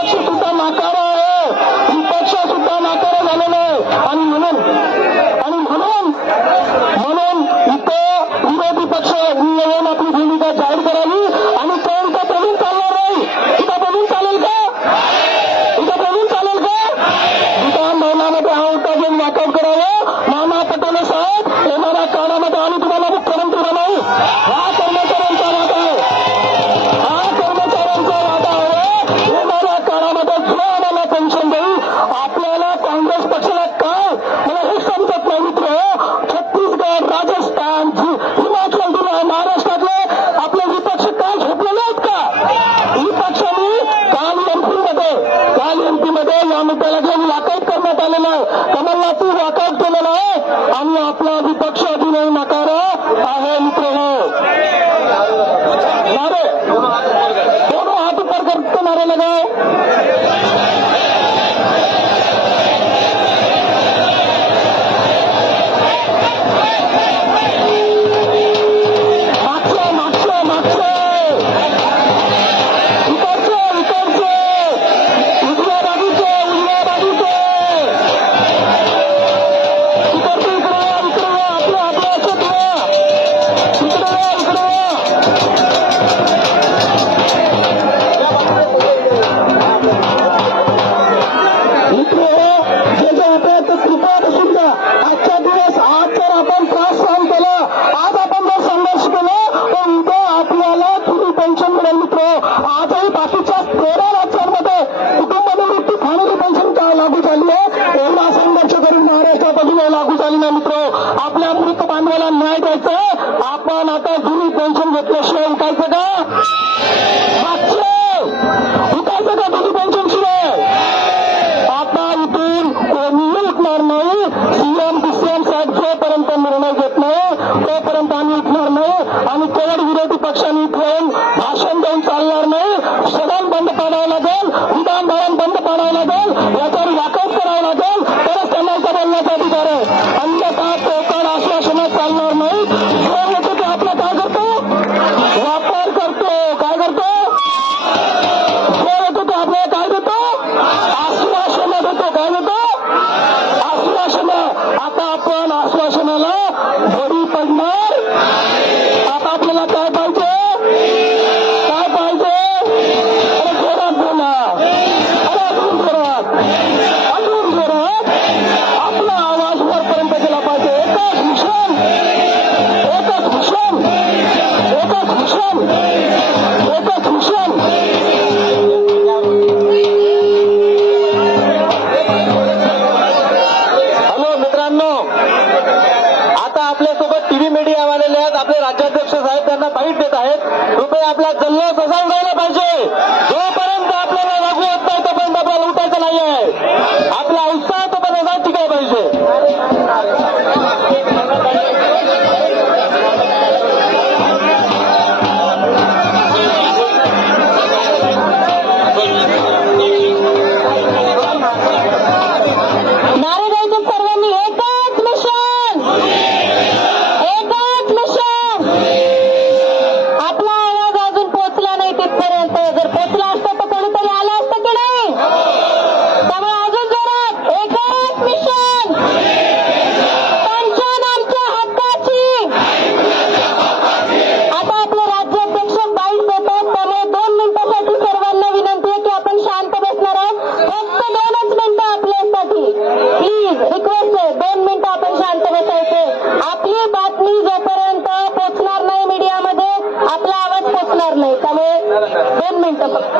विपक्ष सुद्धा नाकारा आहे, विपक्ष सुद्धा नाकारा झालेला आहे. आणि म्हणून इथं विरोधी पक्ष येऊन आपली भूमिका जाहीर करावी आणि तो इथं बोलून चालणार नाही. इथं बोलून चालेल का? इथं बोलून चालेल का? विधान भवनामध्ये हा उठा घेऊन वॉकआउट करावं. नाना पटोले साहेब येणाऱ्या काळामध्ये आम्ही तुम्हाला मुख्यमंत्री बनवू. हा कर्मचाऱ्यांचा वादा आहे, हा कर्मचाऱ्यांचा वादा आहे. येणाऱ्या काळामध्ये जो आम्हाला पेन्शन देईल, आपल्याला काँग्रेस पक्षाला काय मला हे समजत नाही मित्र. छत्तीसगड, राजस्थान, हिमाचल, महाराष्ट्रातले आपले विपक्ष काय झोपलेले आहेत का? विपक्षांनी काल एमपीमध्ये या मुद्द्याला घेऊन वॉकआउट करण्यात आलेला आहे. कमलनाथी वॉकआउट केलेला आहे आणि आपला विपक्ष अजूनही नकारा आहे मित्र. नारे दोनों हाथ ऊपर करके नारे लगाओ. आजही बाकीच्या 13 राज्यांमध्ये कुटुंब निवृत्ती फॅमिली पेन्शन लागू झाली आहे. एवढा संघर्ष करून महाराष्ट्रात अजून लागू झाली नाही मित्र. आपल्या मृत बांधवाला न्याय द्यायचा. आपण आता जुनी पेन्शन घेतल्याशिवाय उठायचं का? उठायचं का जुनी पेन्शन शिवाय? आता इथून कोणीही उठणार नाही. सीएम साहेब जोपर्यंत निर्णय घेत नाही तोपर्यंत आम्ही उठणार नाही. आणि केवळ विरोधी पक्षांनी इथून भाषण देऊन चालणार नाही. सदन बंद पाडावं लागेल, विधान भवन बंद पाडावं लागेल, याच्यावर वॉकआउट करावं लागेल, तरच त्यांना इथं बोलण्याचा अधिकार आहे. अन्यथा पोकळ आश्वासनं चालणार नाही. जो येतो ते आपला काय करतो? वापर करतो. काय करतो? जो येतो ते आपल्याला काय देतो? आश्वासनं देतो. काय देतो? आश्वासनं. आता आपण आश्वासनाला बळी पडणार. आता आपल्याला काय पाहिजे? काय पाहिजे? अरे जोरात बोला. अरे अजून जोरात, अजून जोरात. आपला आवाज वरपर्यंत गेला पाहिजे. एकच मिशन, एकच मिशन, एकच मिशन, एकच मिशन. हॅलो मित्रांनो, आता आपल्यासोबत टीव्ही मीडिया आलेले आहेत. आपले राज्याध्यक्ष साहेब त्यांना बाईट देत आहेत. कृपया आपला जल्लोष असा उडायला पाहिजे. जोपर्यंत आपल्याला लागू होत नाही तोपर्यंत आपल्याला उठायचं नाही आहे. आपला उत्साह तोपर्यंत असा टिकाय पाहिजे. नारे द्यायचे सर्वांनी. एकच मिशन, एकच मिशन. आपला आवाज अजून पोहोचला नाही तिथपर्यंत. जर पोहोचला असता तर कोणीतरी आलं असतं की नाही? त्यामुळे अजून जोरात. एकच मिशन, पेन्शन आमच्या हक्काची. आता आपले राज्याध्यक्ष बाईट देतात, त्यामुळे 2 मिनिटांसाठी सर्वांना विनंती आहे की आपण शांत बसणार आहोत. फक्त 2च मिनिटं आपल्यासाठी. प्लीज रिक्वेस्ट आहे, 2 मिनिटं आपण शांत बसायचे. आपली बातमी जोपर्यंत पोहोचणार नाही मीडियामध्ये, आपला आवाज पोहोचणार नाही. त्यामुळे 2 मिनिटं फक्त.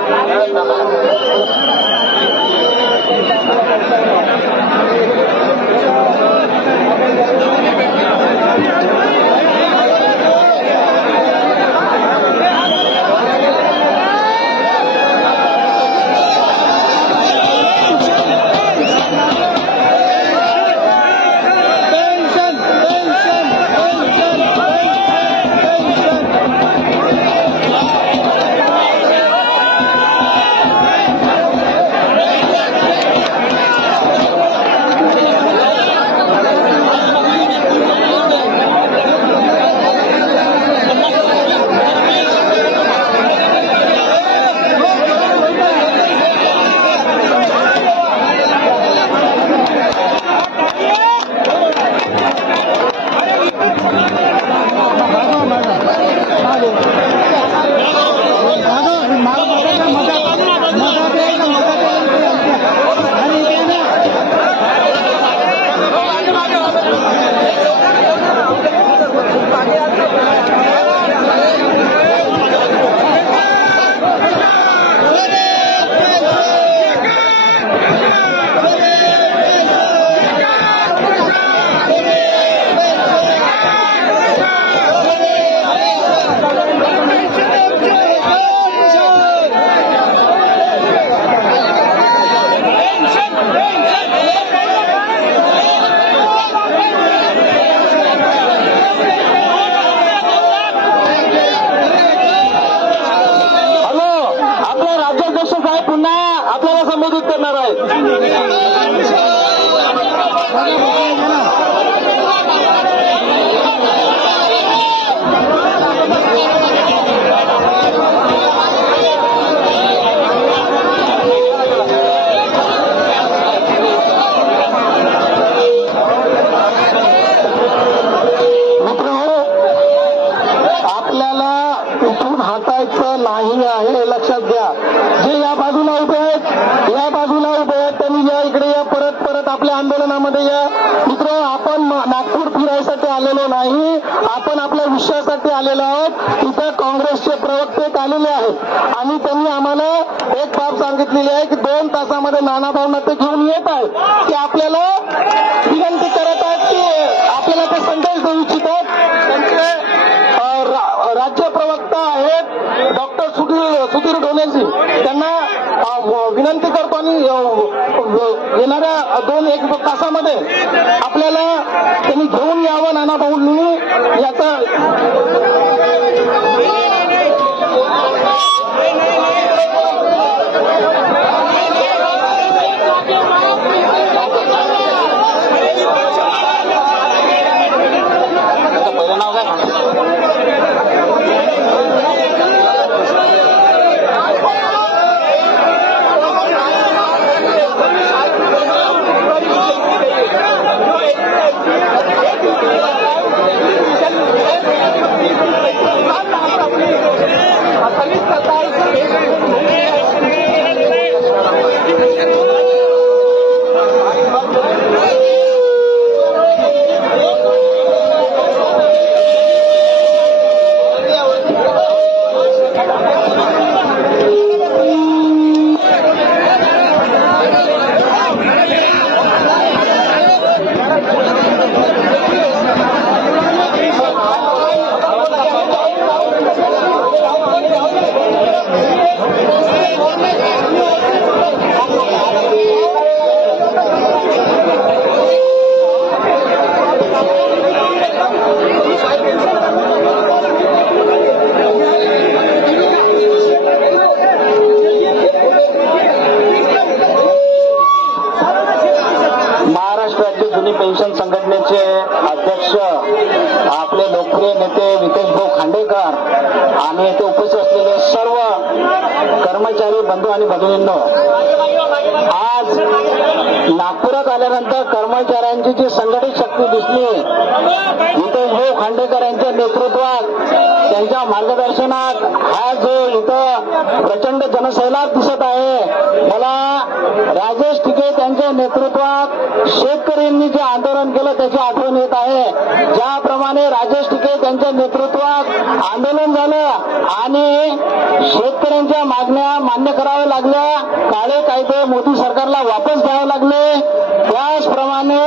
संबोधित करणार आहेत. हटायचं नाही आहे हे लक्षात घ्या. जे या बाजूला उभे आहेत त्यांनी या इकडे या परत आपल्या आंदोलनामध्ये या. मित्र, आपण नागपूर फिरायसाठी आलेलो नाही, आपण आपल्या विषयासाठी आलेलो आहोत. इथं काँग्रेसचे प्रवक्ते आलेले आहेत आणि त्यांनी आम्हाला एक बाब सांगितलेली आहे की 2 तासामध्ये नानाभाऊंना ते घेऊन येत आहेत. ते आपल्याला विनंती करत आहेत की आपल्याला ते संदेश देऊ इच्छितात. त्यांचे राज्य प्रवक्ता आहेत डॉक्टर सुधीर ढोलेजी, त्यांना विनंती करतो आणि येणाऱ्या 2-1 तासामध्ये आपल्याला त्यांनी घेऊन यावं नानाभाऊंनी. याचा पहिलं नाव काय? पेन्शन संघटनेचे अध्यक्ष आपले लोकप्रिय नेते वितेशभाऊ खांडेकर आणि येथे उपस्थित असलेले सर्व कर्मचारी बंधू आणि भगिनींनो, आज नागपुरात आल्यानंतर कर्मचाऱ्यांची जी संघटित शक्ती दिसली वितेशभाऊ खांडेकर यांच्या नेतृत्वात, त्यांच्या मार्गदर्शनात हा जो इथं प्रचंड जनसैलाब दिसत आहे. मला राजेश टिके त्यांच्या नेतृत्वात शेतकऱ्यांनी जे आंदोलन केलं त्याची आठवण येत आहे. ज्याप्रमाणे राजेश टिके त्यांच्या नेतृत्वात आंदोलन झालं आणि शेतकऱ्यांच्या मागण्या मान्य कराव्या लागल्या, काळे कायदे मोदी सरकारला वापस घ्यावे लागले, त्याचप्रमाणे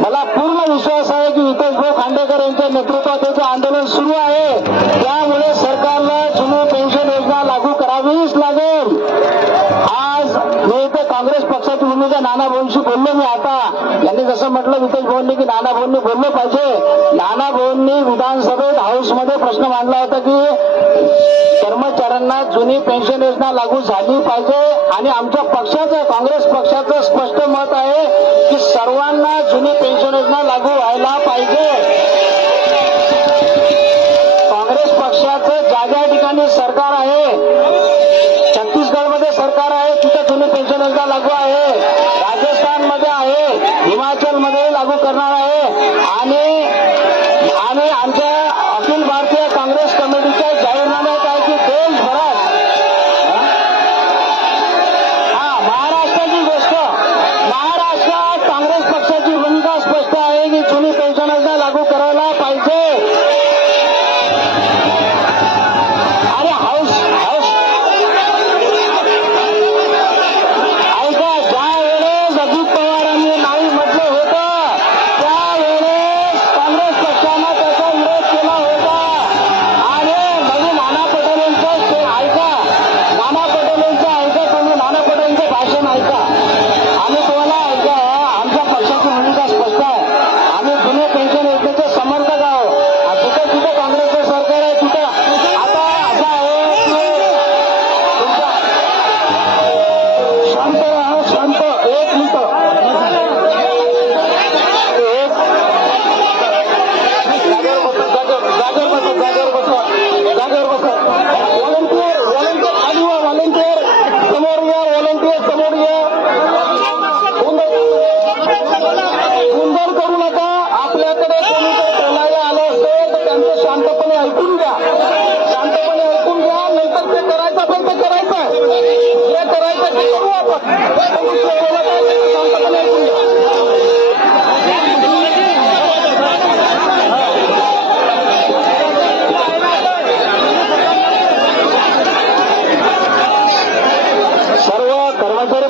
मला पूर्ण विश्वास आहे की वितेशभाऊ खांडेकर यांच्या नेतृत्वात हे आंदोलन सुरू आहे. त्यामुळे सरकारला जुनी पेन्शन योजना लागू करावीच लागेल. आज मी इथे काँग्रेस पक्षाची भूमिका नानाभाऊंशी बोललो. मी आता यांनी जसं म्हटलं वितेशभाऊंनी की नानाभाऊंनी बोललं पाहिजे. नानाभाऊंनी विधानसभेत हाऊसमध्ये प्रश्न मांडला होता की कर्मचाऱ्यांना जुनी पेन्शन योजना लागू झाली पाहिजे आणि आमच्या पक्षाचं, काँग्रेस पक्षाचं स्पष्ट मत आहे की सर्वांना जुनी पेन्शन योजना लागू व्हायला पाहिजे. काँग्रेस पक्षाचं ज्या ज्या ठिकाणी सरकार आहे, छत्तीसगडमध्ये सरकार आहे तिथे जुनी पेन्शन योजना लागू आहे, राजस्थानमध्ये आहे, हिमाचलमध्ये लागू करणार आहे आणि आमच्या अखिल भारतीय काँग्रेस कमिटीच्या जाहीरनाम्यात आहे की देशभरात महाराष्ट्राची गोष्ट, महाराष्ट्रात काँग्रेस पक्षाची भूमिका स्पष्ट आहे की जुनी पेन्शन योजना लागू करायला पाहिजे. आणि हाऊस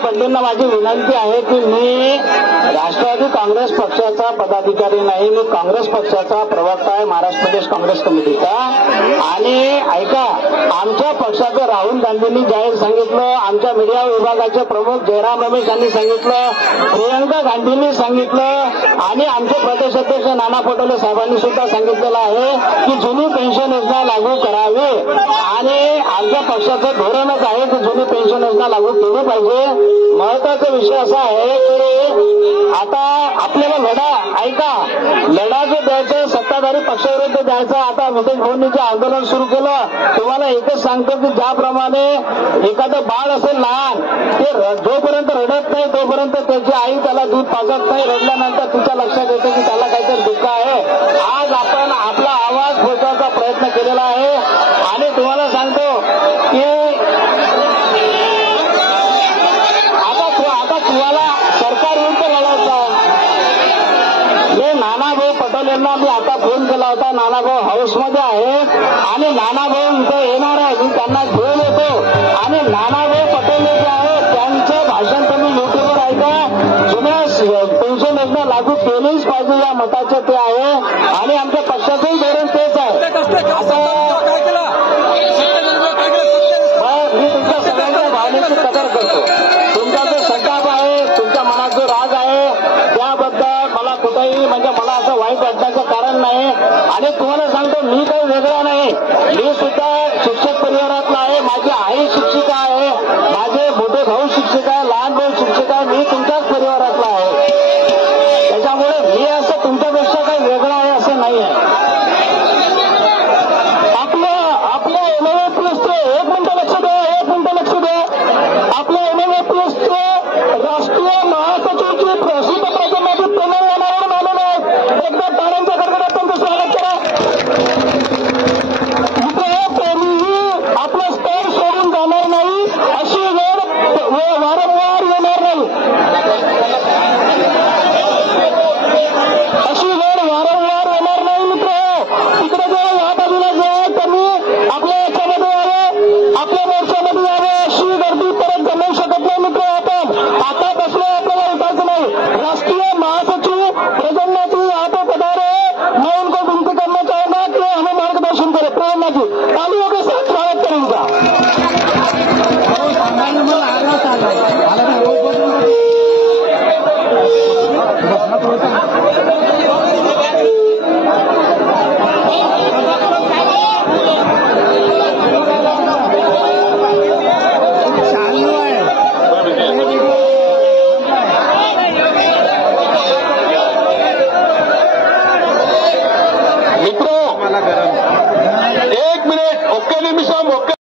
बंधूंना माझी विनंती आहे की मी राष्ट्रवादी काँग्रेस पक्षाचा पदाधिकारी नाही, मी काँग्रेस पक्षाचा प्रवक्ता आहे, महाराष्ट्र प्रदेश काँग्रेस कमिटीचा. आणि ऐका, आमच्या पक्षाचं राहुल गांधींनी जाहीर सांगितलं, आमच्या मीडिया विभागाचे प्रमुख जयराम रमेश यांनी सांगितलं, प्रियंका गांधींनी सांगितलं आणि आमचे प्रदेश अध्यक्ष नाना पटोले साहेबांनी सुद्धा सांगितलेलं आहे की जुनी पेन्शन योजना लागू करावी. आणि आमच्या पक्षाचं धोरणच आहे की जुनी पेन्शन योजना लागू केली पाहिजे. महत्वाचा विषय असा आहे की आता आपल्याला लढा जो द्यायचा सत्ताधारी पक्षाविरुद्ध द्यायचा. आता नितेश भाऊंनी जे आंदोलन सुरू केलं, तुम्हाला एकच सांगतो की ज्याप्रमाणे एखादं बाळ असेल लहान, ते जोपर्यंत रडत नाही तोपर्यंत त्याची आई त्याला दूध पाजत नाही, रडल्यानंतर तिच्या लक्षात येतं की त्याला काहीतरी दुःख आहे. आज आपण आपला आवाज पोहोचवायचा प्रयत्न केलेला आहे. आणि तुम्हाला सांगतो की आता तुम्हाला सरकार विरुद्ध लढायचं आहे. मी नानाभाऊ पटोलेंना मी आता फोन केला होता. नानाभाऊ हाऊसमध्ये आहे आणि नानाभाऊ इथं येणार आहे. मी त्यांना घेऊन येतो आणि नानाभाऊ पटोले जे आहे त्यांचं भाषण तुम्ही युट्यूबवर ऐका. जुन्या पेन्शन योजना लागू केलीच पाहिजे या मताचे ते आहे आणि आमच्या पक्षाचंही